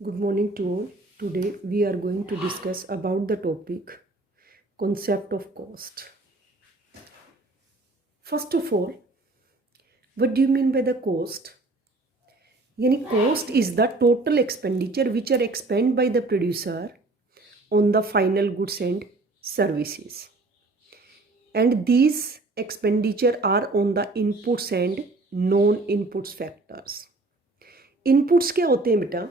Good morning to all. Today we are going to discuss about the topic concept of cost. First of all, what do you mean by the cost? Yani cost is the total expenditure which are expended by the producer on the final goods and services. And these expenditure are on the inputs and non-inputs factors. Inputs क्या होते हैं बेटा?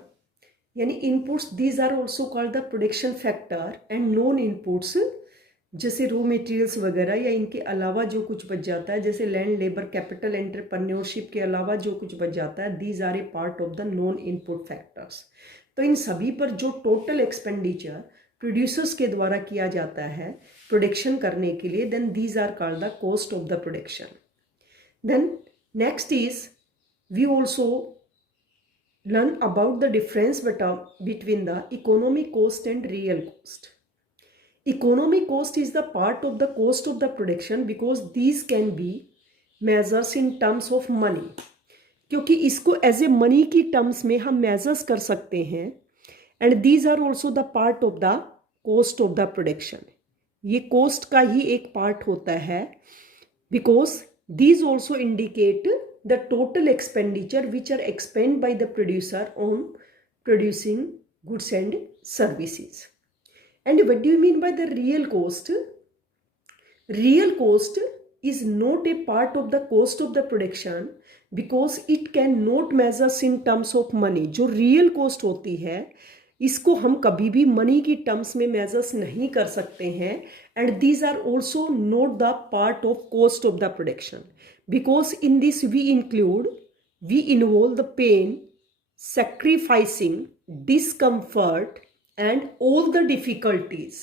यानी inputs these are also called the production factor and non inputs जैसे raw materials वगैरह या इनके अलावा जो कुछ बच जाता है जैसे लैंड लेबर कैपिटल एंटरप्रेन्योरशिप के अलावा जो कुछ बच जाता है these are a part of the non input factors. तो इन सभी पर जो टोटल एक्सपेंडिचर प्रोड्यूसर्स के द्वारा किया जाता है प्रोडक्शन करने के लिए then these are called the cost of the production. Then next is we also learn about the difference between the economic cost and real cost. Economic cost is the part of the cost of the production because these can be measures in terms of money. क्योंकि इसको as a money की terms में हम measures कर सकते हैं and these are also the part of the cost of the production. ये cost का ही एक पार्ट होता है because these also indicate the total expenditure which are expended by the producer on producing goods and services. And what do you mean by the real cost? Real cost is not a part of the cost of the production because it cannot measure in terms of money. जो real cost होती है इसको हम कभी भी money की terms में measures नहीं कर सकते हैं and these are also not the part of cost of the production because in this we involve the pain sacrificing discomfort and all the difficulties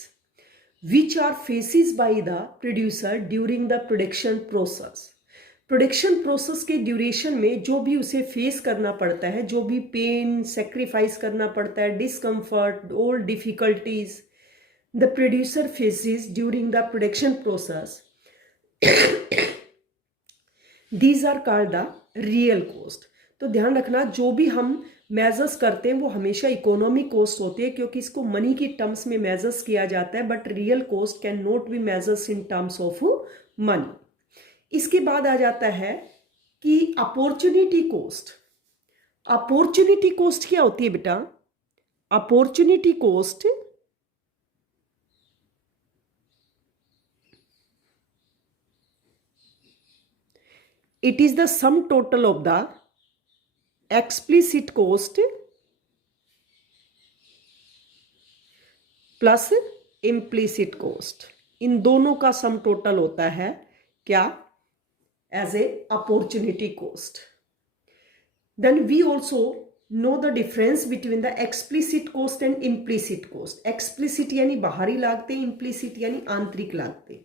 which are faced by the producer during the production process. Production process के duration में जो भी उसे face करना पड़ता है जो भी पेन सेक्रीफाइस करना पड़ता है discomfort all difficulties the producer faces during the production process these are called the real cost. तो ध्यान रखना जो भी हम मेजर्स करते हैं वो हमेशा इकोनॉमिक कॉस्ट होती है क्योंकि इसको मनी की टर्म्स में मेजर्स किया जाता है but real cost can not be measures in terms of money. इसके बाद आ जाता है कि अपॉर्चुनिटी कॉस्ट। अपॉर्चुनिटी कॉस्ट क्या होती है बेटा? Opportunity cost it is the sum total of the explicit cost plus implicit cost. इन दोनों का सम टोटल होता है क्या? as a opportunity cost. Then we also know the difference between the explicit cost and implicit cost. Explicit यानी बाहरी लागतें, implicit यानी आंतरिक लागतें।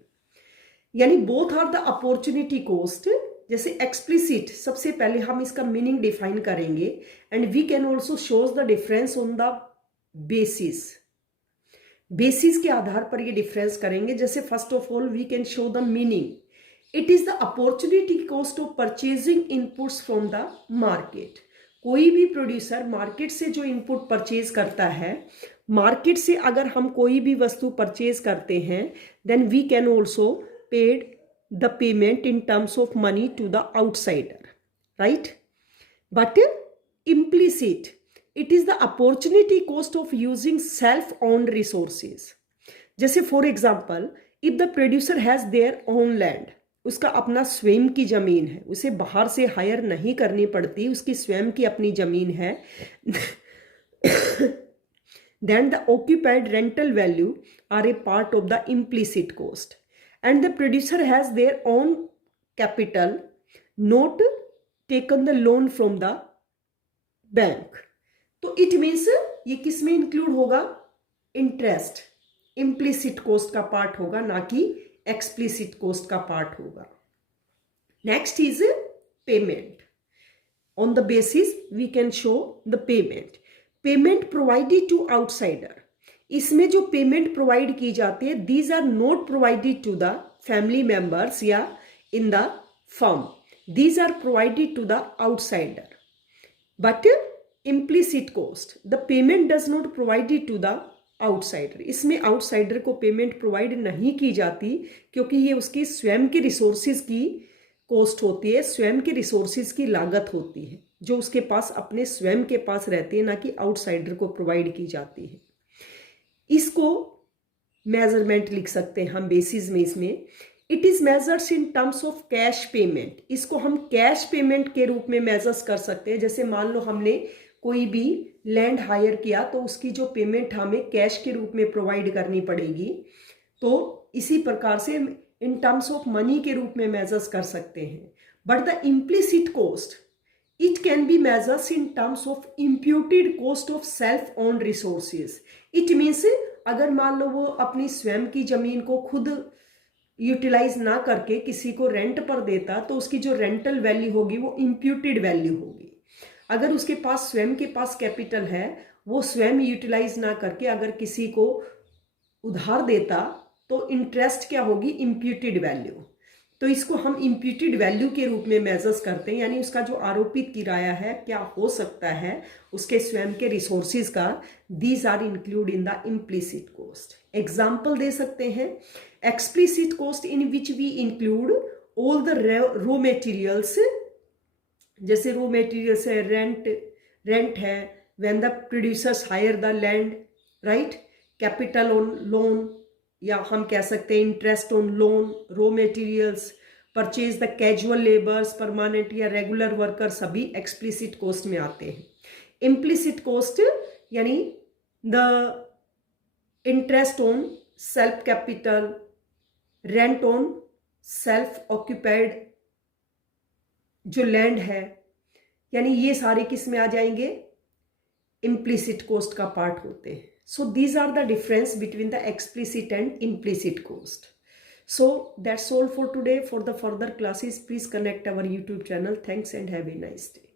यानी both are the opportunity cost। जैसे explicit सबसे पहले हम इसका मीनिंग डिफाइन करेंगे and we can also shows the difference on the basis। Basis के आधार पर ये डिफरेंस करेंगे। जैसे first of all we can show the meaning it is the opportunity cost of purchasing inputs from the market. कोई भी producer market से जो इनपुट परचेज करता है मार्केट से अगर हम कोई भी वस्तु परचेज करते हैं then we can also paid the payment in terms of money to the outsider right. But implicit it is the opportunity cost of using self owned resources. जैसे for example if the producer has their own land, उसका अपना स्वयं की जमीन है, उसे बाहर से हायर नहीं करनी पड़ती, उसकी स्वयं की अपनी जमीन है then the occupied rental value are a part of the implicit cost and the producer has their own capital not taken the loan from the bank। तो इट मीन्स ये किस में इंक्लूड होगा? इंटरेस्ट इम्प्लिसिट कोस्ट का part होगा ना कि explicit cost का पार्ट होगा। Next is payment. On the basis we can show the payment. Payment provided to outsider. इसमें जो पेमेंट प्रोवाइड की जाती है these are not provided to the family members या in the firm, these are provided to the outsider. But implicit cost, the payment does not provided to the outsider, इसमें outsider को payment provide नहीं की जाती क्योंकि ये उसकी स्वयं के रिसोर्सिस की कॉस्ट होती है, स्वयं के रिसोर्सिस की लागत होती है जो उसके पास अपने स्वयं के पास रहती है, ना कि आउटसाइडर को प्रोवाइड की जाती है। इसको मेजरमेंट लिख सकते हैं हम बेसिस में इसमें, it is measures in terms of cash payment, इसको हम कैश पेमेंट के रूप में मेजर्स कर सकते हैं। जैसे मान लो हमने कोई भी लैंड हायर किया तो उसकी जो पेमेंट हमें कैश के रूप में प्रोवाइड करनी पड़ेगी, तो इसी प्रकार से इन टर्म्स ऑफ मनी के रूप में मेजर्स कर सकते हैं। But the implicit cost it can be measures in terms of imputed cost of self own resources. It means अगर मान लो वो अपनी स्वयं की जमीन को खुद यूटिलाइज ना करके किसी को रेंट पर देता तो उसकी जो रेंटल वैल्यू होगी वो इम्प्यूटेड वैल्यू होगी। अगर उसके पास स्वयं के पास कैपिटल है, वो स्वयं यूटिलाइज ना करके अगर किसी को उधार देता तो इंटरेस्ट क्या होगी, इम्प्यूटेड वैल्यू। तो इसको हम इम्प्यूटेड वैल्यू के रूप में मेजर्स करते हैं, यानी उसका जो आरोपित किराया है क्या हो सकता है उसके स्वयं के रिसोर्सिस का, these are include in the implicit cost. Example दे सकते हैं, explicit cost in which we include all the raw materials, जैसे रॉ मटेरियल्स है, रेंट है, when the producers hire the land, right, capital on loan, या हम कह सकते हैं interest on loan, raw materials, purchase the casual labours, permanent या regular worker, सभी एक्सप्लिसिट कॉस्ट में आते हैं। इम्प्लिसिट कॉस्ट यानी the interest on self capital, rent on self occupied जो लैंड है, यानी ये सारे किस में आ जाएंगे, इम्प्लिसिट कॉस्ट का पार्ट होते हैं। So these are the difference between the explicit and implicit cost. So that's all for today. For the further classes, please connect our YouTube channel. Thanks and have a nice day.